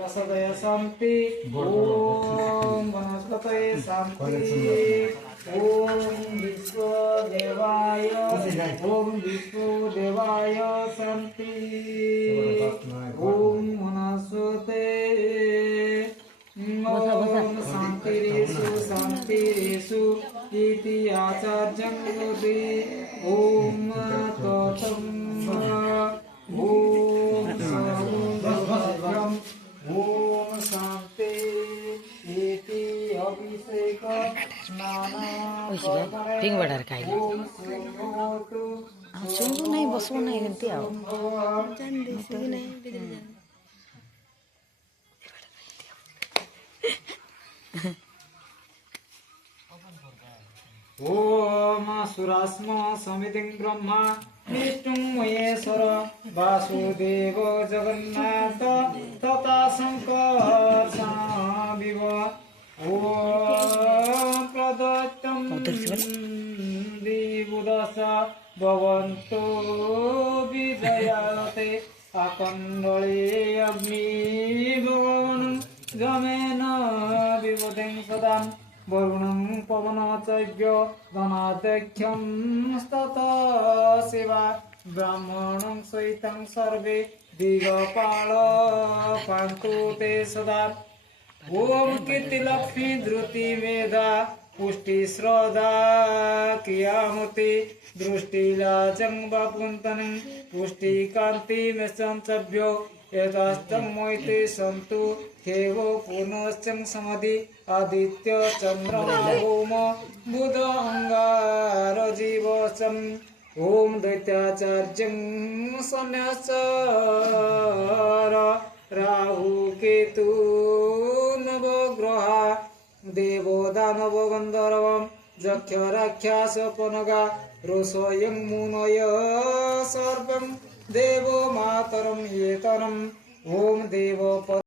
रसदय शांति ओम वनस्पतये शांति ओम विश्वदेवाय शांति ओम वनस्पते ओम शांतिरेषु इति आचार्यं वदति ओम ततं ओम सर्वं ओम शांति इति अभिषेक पिंग बड़ार खाई सुनू नहीं बसू नहीं गंती आओ ओम सुरास्म समितिं ब्रह्मा विष्णु महेश्वर वासुदेव जगन्नाथ तथा शंकर विव ओम प्रदत्तं दिवुदश भवन्तो विजयाते आकण्डले अग्नि भगवन् गमेन विवदं सदा वरुणं पवनचैव्य गणाध्यक्षं स्ततः शिवा ब्राह्मणं सहितं सर्वे दिगपाल पान्तु ते सदा ओम कीर्तिलक्ष्मी धृति मेधा पुष्टि श्रद्धा क्रियामति दृष्टिलाजं वपुन्तनं पुष्टि कान्ति मेषंचभ्यो यथास्तं मोहिते सन्तु हेवो पुनश्चं समधि आदित्य चन्द्रमा ओम बुध अंगार जीवचं ओम दैत्याचार्यं सन्यासर राहु केतु नवग्रहा देवो दानव गन्धर्वं यक्ष राक्षस पनगा ऋषयं मुनय सर्वं देवो मातरं येतरम् ओम देव